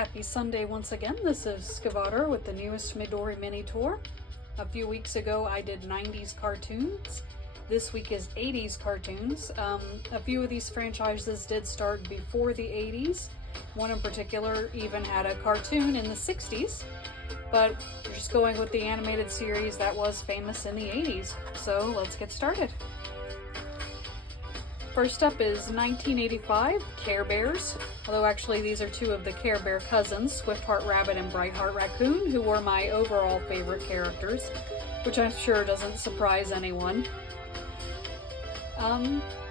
Happy Sunday once again. This is Skavater with the newest Midori Minitour. A few weeks ago I did 90s cartoons. This week is 80s cartoons. A few of these franchises did start before the 80s. One in particular even had a cartoon in the 60s. But we're just going with the animated series that was famous in the 80s. So let's get started. First up is 1985, Care Bears. Although actually these are two of the Care Bear cousins, Swift-Heart Rabbit and Bright-Heart Raccoon, who were my overall favorite characters, which I'm sure doesn't surprise anyone.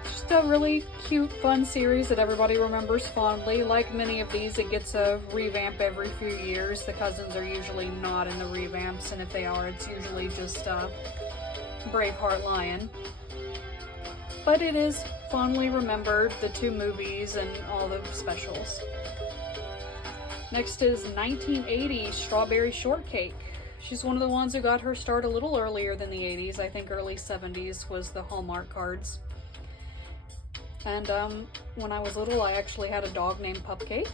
Just a really cute, fun series that everybody remembers fondly. Like many of these, it gets a revamp every few years. The cousins are usually not in the revamps, and if they are, it's usually just Braveheart Lion. But it is fondly remembered, the two movies and all the specials. Next is 1980, Strawberry Shortcake. She's one of the ones who got her start a little earlier than the 80s. I think early 70s was the Hallmark cards. And when I was little, I actually had a dog named Pupcake.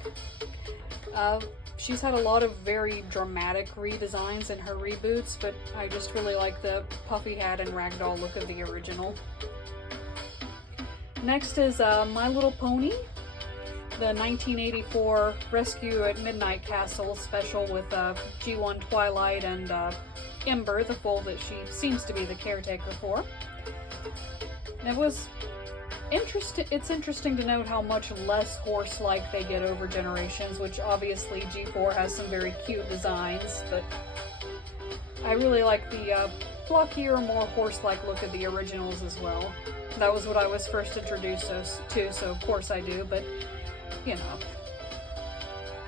She's had a lot of very dramatic redesigns in her reboots, but I just really like the puffy hat and ragdoll look of the original. Next is My Little Pony, the 1984 Rescue at Midnight Castle special with G1 Twilight and Ember, the foal that she seems to be the caretaker for. And it was it's interesting to note how much less horse-like they get over generations, which obviously G4 has some very cute designs, but I really like the blockier, more horse-like look of the originals as well. That was what I was first introduced to, so of course I do, but you know.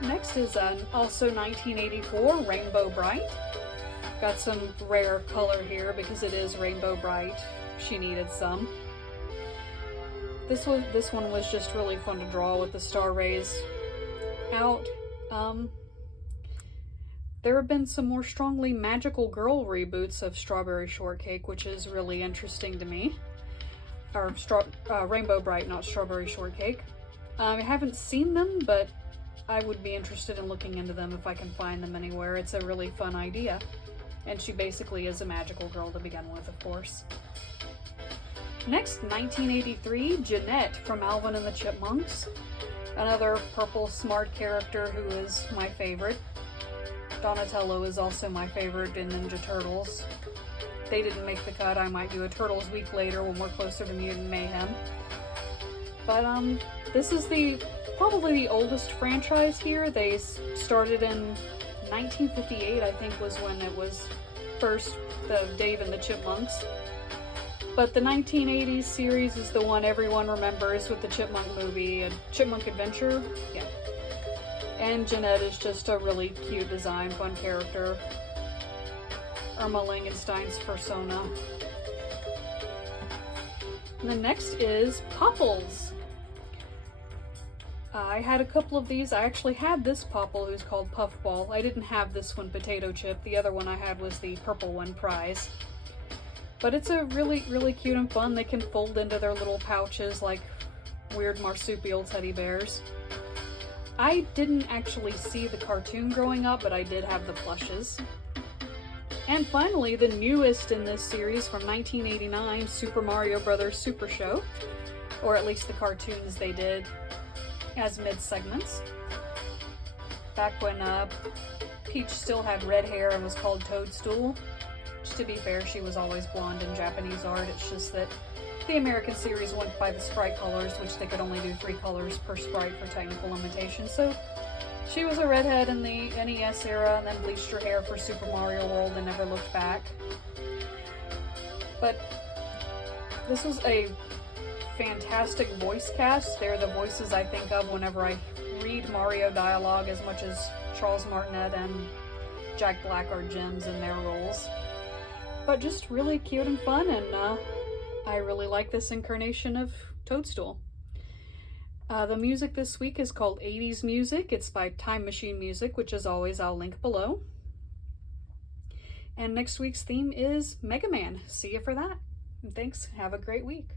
Next is also 1984, Rainbow Bright. Got some rare color here because it is Rainbow Bright. She needed some. This one was just really fun to draw with the star rays out. There have been some more strongly magical girl reboots of Strawberry Shortcake, which is really interesting to me. Or Rainbow Bright, not Strawberry Shortcake. I haven't seen them, but I would be interested in looking into them if I can find them anywhere. It's a really fun idea. And she basically is a magical girl to begin with, of course. Next, 1983, Jeanette from Alvin and the Chipmunks. Another purple smart character who is my favorite. Donatello is also my favorite in Ninja Turtles. They didn't make the cut. I might do a Turtles week later when we're closer to Mutant Mayhem. But this is probably the oldest franchise here. They started in 1958, I think, was when it was first the Dave and the Chipmunks. But the 1980s series is the one everyone remembers with the Chipmunk movie, a Chipmunk Adventure. Yeah. And Jeanette is just a really cute design, fun character. Irma Langenstein's persona. And the next is Popples. I had a couple of these. I actually had this Popple who's called Puffball. I didn't have this one, Potato Chip. The other one I had was the purple one, Prize. But it's a really, really cute and fun. They can fold into their little pouches like weird marsupial teddy bears. I didn't actually see the cartoon growing up, but I did have the plushes. And finally, the newest in this series from 1989, Super Mario Bros. Super Show, or at least the cartoons they did as mid-segments. Back when Peach still had red hair and was called Toadstool. Just to be fair, she was always blonde in Japanese art. It's just that the American series went by the sprite colors, which they could only do 3 colors per sprite for technical limitations. So she was a redhead in the NES era and then bleached her hair for Super Mario World and never looked back. But this was a fantastic voice cast. They're the voices I think of whenever I read Mario dialogue as much as Charles Martinet and Jack Black are gems in their roles. But just really cute and fun, and I really like this incarnation of Toadstool. The music this week is called 80s Music. It's by Time Machine Music, which as always I'll link below. And next week's theme is Mega Man. See you for that. And thanks. Have a great week.